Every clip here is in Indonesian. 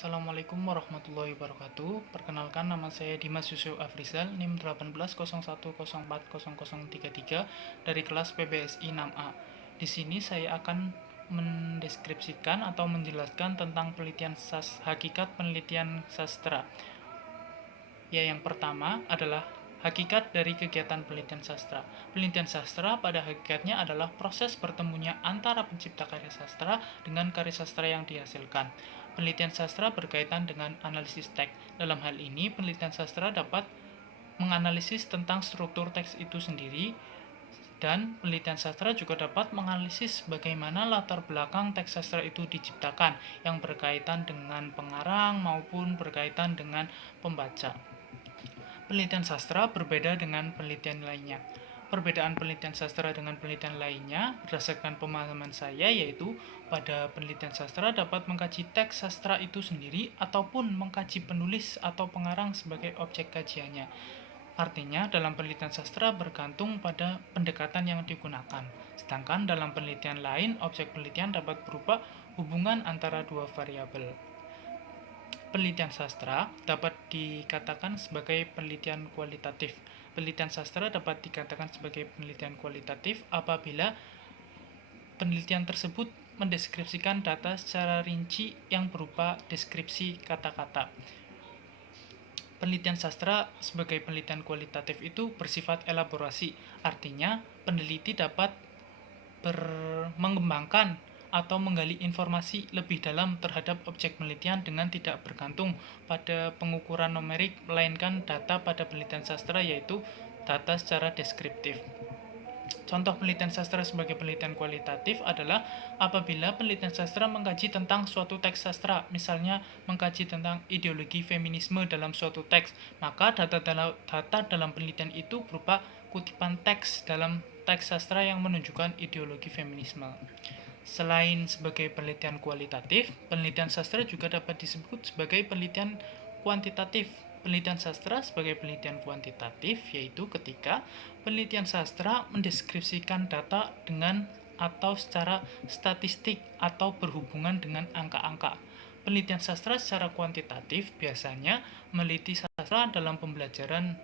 Assalamualaikum warahmatullahi wabarakatuh. Perkenalkan, nama saya Dimas Yusuf Afrizal, NIM 1801040033 dari kelas PBSI 6A. Di sini saya akan mendeskripsikan atau menjelaskan tentang hakikat penelitian sastra. Ya, yang pertama adalah hakikat dari kegiatan penelitian sastra. Penelitian sastra pada hakikatnya adalah proses bertemunya antara pencipta karya sastra dengan karya sastra yang dihasilkan. Penelitian sastra berkaitan dengan analisis teks. Dalam hal ini, penelitian sastra dapat menganalisis tentang struktur teks itu sendiri, dan penelitian sastra juga dapat menganalisis bagaimana latar belakang teks sastra itu diciptakan, yang berkaitan dengan pengarang maupun berkaitan dengan pembaca. Penelitian sastra berbeda dengan penelitian lainnya. Perbedaan penelitian sastra dengan penelitian lainnya berdasarkan pemahaman saya yaitu pada penelitian sastra dapat mengkaji teks sastra itu sendiri ataupun mengkaji penulis atau pengarang sebagai objek kajiannya. Artinya dalam penelitian sastra bergantung pada pendekatan yang digunakan. Sedangkan dalam penelitian lain, objek penelitian dapat berupa hubungan antara dua variabel. Penelitian sastra dapat dikatakan sebagai penelitian kualitatif. Penelitian sastra dapat dikatakan sebagai penelitian kualitatif apabila penelitian tersebut mendeskripsikan data secara rinci yang berupa deskripsi kata-kata. Penelitian sastra sebagai penelitian kualitatif itu bersifat elaborasi, artinya peneliti dapat mengembangkan atau menggali informasi lebih dalam terhadap objek penelitian dengan tidak bergantung pada pengukuran numerik, melainkan data pada penelitian sastra yaitu data secara deskriptif. Contoh penelitian sastra sebagai penelitian kualitatif adalah apabila penelitian sastra mengkaji tentang suatu teks sastra, misalnya mengkaji tentang ideologi feminisme dalam suatu teks, maka data dalam penelitian itu berupa kutipan teks dalam teks sastra yang menunjukkan ideologi feminisme. Selain sebagai penelitian kualitatif, penelitian sastra juga dapat disebut sebagai penelitian kuantitatif. Penelitian sastra sebagai penelitian kuantitatif yaitu ketika penelitian sastra mendeskripsikan data dengan atau secara statistik atau berhubungan dengan angka-angka. Penelitian sastra secara kuantitatif biasanya meneliti sastra dalam pembelajaran.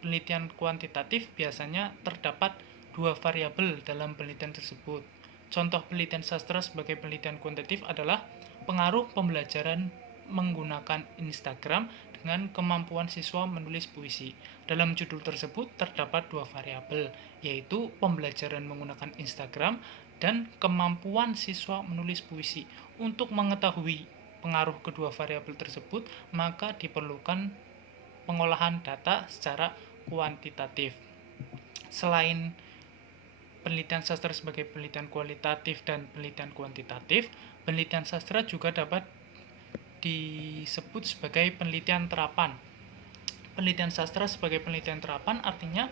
Penelitian kuantitatif biasanya terdapat dua variabel dalam penelitian tersebut. Contoh penelitian sastra sebagai penelitian kuantitatif adalah pengaruh pembelajaran menggunakan Instagram dengan kemampuan siswa menulis puisi. Dalam judul tersebut terdapat dua variabel, yaitu pembelajaran menggunakan Instagram dan kemampuan siswa menulis puisi. Untuk mengetahui pengaruh kedua variabel tersebut, maka diperlukan pengolahan data secara kuantitatif. Selain penelitian sastra sebagai penelitian kualitatif dan penelitian kuantitatif, penelitian sastra juga dapat disebut sebagai penelitian terapan. Penelitian sastra sebagai penelitian terapan artinya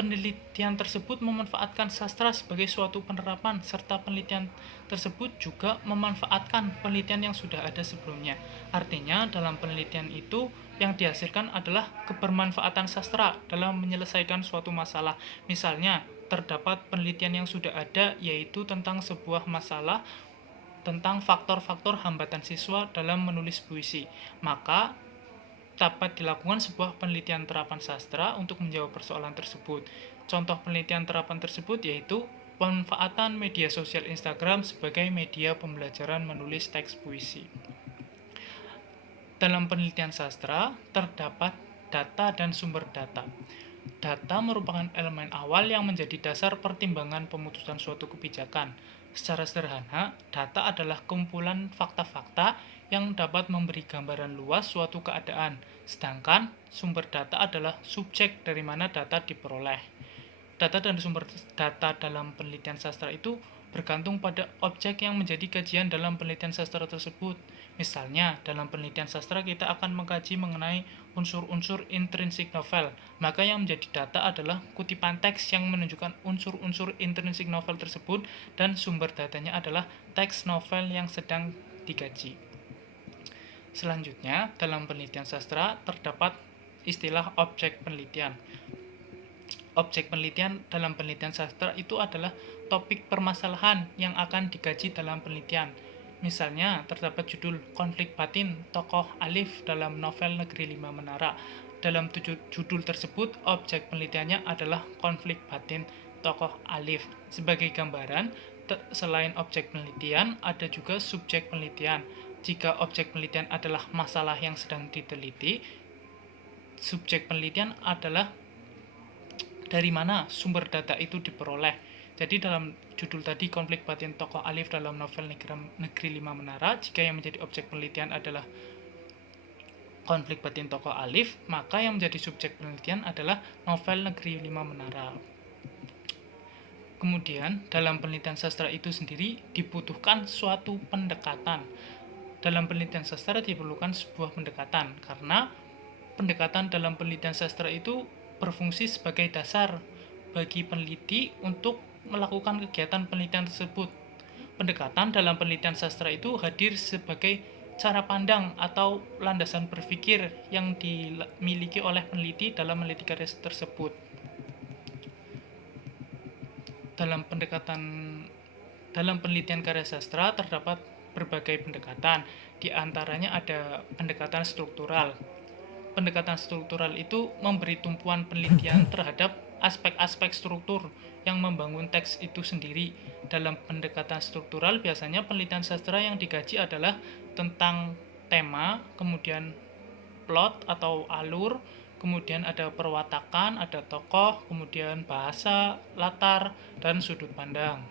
penelitian tersebut memanfaatkan sastra sebagai suatu penerapan, serta penelitian tersebut juga memanfaatkan penelitian yang sudah ada sebelumnya. Artinya dalam penelitian itu yang dihasilkan adalah kebermanfaatan sastra dalam menyelesaikan suatu masalah. Misalnya terdapat penelitian yang sudah ada yaitu tentang sebuah masalah tentang faktor-faktor hambatan siswa dalam menulis puisi, maka dapat dilakukan sebuah penelitian terapan sastra untuk menjawab persoalan tersebut. Contoh penelitian terapan tersebut yaitu pemanfaatan media sosial Instagram sebagai media pembelajaran menulis teks puisi. Dalam penelitian sastra terdapat data dan sumber data. Data merupakan elemen awal yang menjadi dasar pertimbangan pemutusan suatu kebijakan. Secara sederhana, data adalah kumpulan fakta-fakta yang dapat memberi gambaran luas suatu keadaan, sedangkan sumber data adalah subjek dari mana data diperoleh. Data dan sumber data dalam penelitian sastra itu bergantung pada objek yang menjadi kajian dalam penelitian sastra tersebut. Misalnya, dalam penelitian sastra kita akan mengkaji mengenai unsur-unsur intrinsik novel, maka yang menjadi data adalah kutipan teks yang menunjukkan unsur-unsur intrinsik novel tersebut, dan sumber datanya adalah teks novel yang sedang dikaji. Selanjutnya, dalam penelitian sastra terdapat istilah objek penelitian. Objek penelitian dalam penelitian sastra itu adalah topik permasalahan yang akan dikaji dalam penelitian. Misalnya, terdapat judul Konflik Batin Tokoh Alif dalam novel Negeri Lima Menara. Dalam judul tersebut, objek penelitiannya adalah konflik batin tokoh Alif. Sebagai gambaran, selain objek penelitian, ada juga subjek penelitian. Jika objek penelitian adalah masalah yang sedang diteliti, subjek penelitian adalah dari mana sumber data itu diperoleh. Jadi dalam judul tadi konflik batin tokoh Alif dalam novel Negeri Lima Menara, jika yang menjadi objek penelitian adalah konflik batin tokoh Alif, maka yang menjadi subjek penelitian adalah novel Negeri Lima Menara. Kemudian, dalam penelitian sastra itu sendiri dibutuhkan suatu pendekatan. Dalam penelitian sastra diperlukan sebuah pendekatan, karena pendekatan dalam penelitian sastra itu berfungsi sebagai dasar bagi peneliti untuk melakukan kegiatan penelitian tersebut. Pendekatan dalam penelitian sastra itu hadir sebagai cara pandang atau landasan berpikir yang dimiliki oleh peneliti dalam meneliti karya tersebut. Dalam penelitian karya sastra terdapat berbagai pendekatan, di antaranya ada pendekatan struktural. Pendekatan struktural itu memberi tumpuan penelitian terhadap aspek-aspek struktur yang membangun teks itu sendiri. Dalam pendekatan struktural, biasanya penelitian sastra yang digaji adalah tentang tema, kemudian plot atau alur, kemudian ada perwatakan, ada tokoh, kemudian bahasa, latar, dan sudut pandang.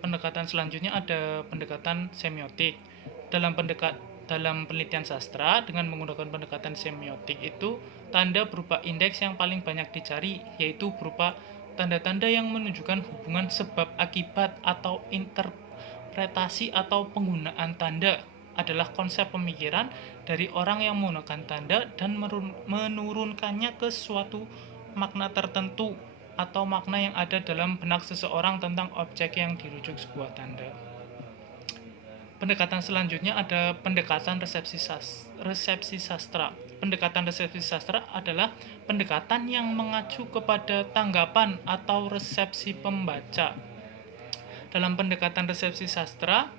Pendekatan selanjutnya ada pendekatan semiotik. Dalam penelitian sastra, dengan menggunakan pendekatan semiotik itu, tanda berupa indeks yang paling banyak dicari, yaitu berupa tanda-tanda yang menunjukkan hubungan sebab akibat atau interpretasi atau penggunaan tanda adalah konsep pemikiran dari orang yang menggunakan tanda dan menurunkannya ke suatu makna tertentu atau makna yang ada dalam benak seseorang tentang objek yang dirujuk sebuah tanda. Pendekatan selanjutnya ada pendekatan resepsi sastra. Pendekatan resepsi sastra adalah pendekatan yang mengacu kepada tanggapan atau resepsi pembaca. Dalam pendekatan resepsi sastra,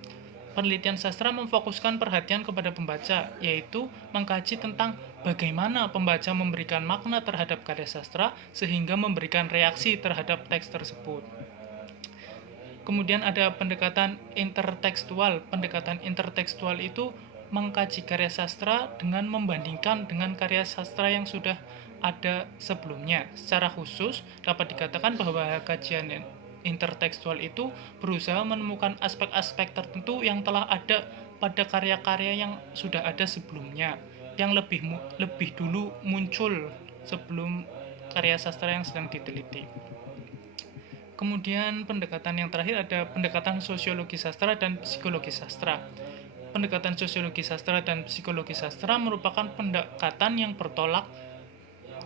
penelitian sastra memfokuskan perhatian kepada pembaca, yaitu mengkaji tentang bagaimana pembaca memberikan makna terhadap karya sastra sehingga memberikan reaksi terhadap teks tersebut. Kemudian ada pendekatan intertekstual. Pendekatan intertekstual itu mengkaji karya sastra dengan membandingkan dengan karya sastra yang sudah ada sebelumnya. Secara khusus, dapat dikatakan bahwa kajian intertekstual itu berusaha menemukan aspek-aspek tertentu yang telah ada pada karya-karya yang sudah ada sebelumnya, yang lebih dulu muncul sebelum karya sastra yang sedang diteliti. Kemudian pendekatan yang terakhir ada pendekatan sosiologi sastra dan psikologi sastra. Pendekatan sosiologi sastra dan psikologi sastra merupakan pendekatan yang bertolak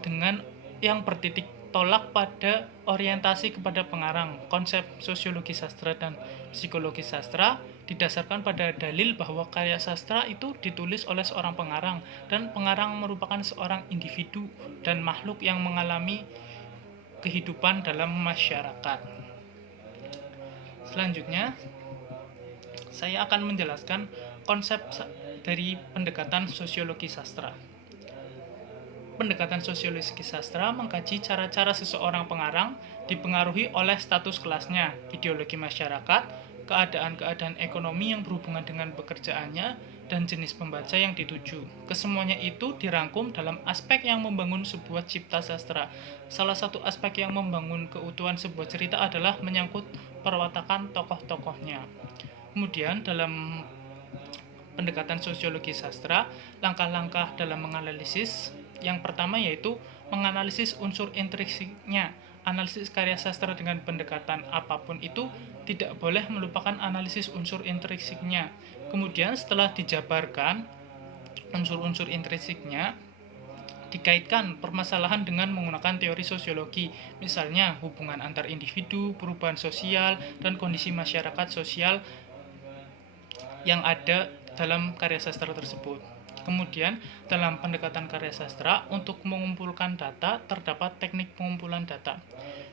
dengan yang bertitik tolak pada orientasi kepada pengarang. Konsep sosiologi sastra dan psikologi sastra didasarkan pada dalil bahwa karya sastra itu ditulis oleh seorang pengarang, dan pengarang merupakan seorang individu dan makhluk yang mengalami kehidupan dalam masyarakat. Selanjutnya, saya akan menjelaskan konsep dari pendekatan sosiologi sastra. Pendekatan sosiologi sastra mengkaji cara-cara seseorang pengarang dipengaruhi oleh status kelasnya, ideologi masyarakat, keadaan-keadaan ekonomi yang berhubungan dengan pekerjaannya, dan jenis pembaca yang dituju. Kesemuanya itu dirangkum dalam aspek yang membangun sebuah cipta sastra. Salah satu aspek yang membangun keutuhan sebuah cerita adalah menyangkut perwatakan tokoh-tokohnya. Kemudian dalam pendekatan sosiologi sastra, langkah-langkah dalam menganalisis yang pertama yaitu menganalisis unsur intrinsiknya. Analisis karya sastra dengan pendekatan apapun itu tidak boleh melupakan analisis unsur intrinsiknya. Kemudian setelah dijabarkan unsur-unsur intrinsiknya, dikaitkan permasalahan dengan menggunakan teori sosiologi, misalnya hubungan antar individu, perubahan sosial, dan kondisi masyarakat sosial yang ada dalam karya sastra tersebut. Kemudian, dalam pendekatan karya sastra, untuk mengumpulkan data, terdapat teknik pengumpulan data.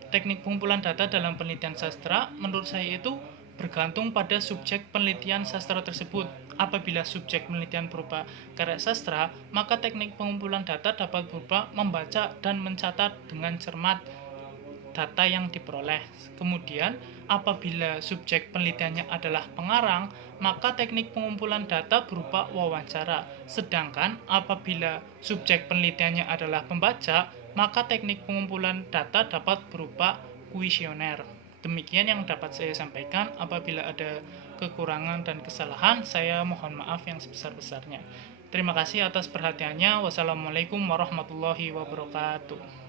Teknik pengumpulan data dalam penelitian sastra, menurut saya itu bergantung pada subjek penelitian sastra tersebut. Apabila subjek penelitian berupa karya sastra, maka teknik pengumpulan data dapat berupa membaca dan mencatat dengan cermat data yang diperoleh. Kemudian, apabila subjek penelitiannya adalah pengarang, maka teknik pengumpulan data berupa wawancara. Sedangkan apabila subjek penelitiannya adalah pembaca, maka teknik pengumpulan data dapat berupa kuesioner. Demikian yang dapat saya sampaikan. Apabila ada kekurangan dan kesalahan, saya mohon maaf yang sebesar-besarnya. Terima kasih atas perhatiannya. Wassalamualaikum warahmatullahi wabarakatuh.